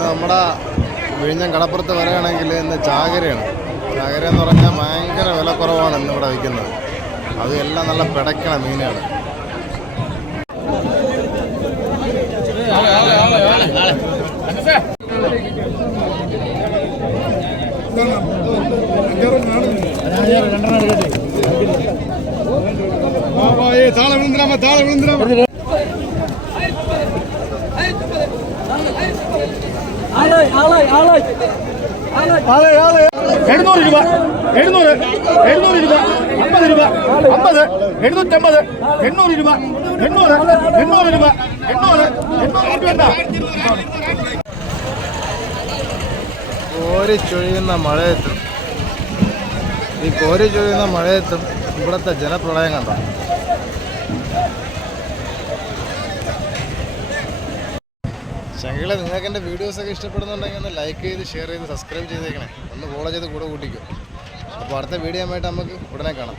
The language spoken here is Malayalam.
ഇന്ന് നമ്മുടെ വിഴിഞ്ഞം കടപ്പുറത്ത് വരികയാണെങ്കിൽ ഇന്ന് ചാകരയാണ്. ചാകര എന്ന് പറഞ്ഞാൽ ഭയങ്കര വില കുറവാണ് ഇന്നിവിടെ വിൽക്കുന്നത്. അത് എല്ലാം നല്ല പിടയ്ക്കണ മീനുകൾ. എഴുന്നൂറ് രൂപ 700 രൂപ 50 രൂപ 50 750 800 രൂപ 800 രൂപ 800 കോരിച്ചൊഴിയുന്ന മഴയത്തും ഈ കോരിച്ചൊഴിയുന്ന മഴയത്തും ഇവിടുത്തെ ജനപ്രളയം കണ്ടോ. ചങ്കിളെ, നിങ്ങൾക്ക് എൻ്റെ വീഡിയോസൊക്കെ ഇഷ്ടപ്പെടുന്നുണ്ടെങ്കിൽ ഒന്ന് ലൈക്ക് ചെയ്ത് ഷെയർ ചെയ്ത് സബ്സ്ക്രൈബ് ചെയ്തേക്കണേ. ഒന്ന് ഫോളോ ചെയ്ത് കൂടെ കൂട്ടിക്കും. അപ്പോൾ അടുത്ത വീഡിയോ ആയിട്ട് നമുക്ക് ഉടനെ കാണാം.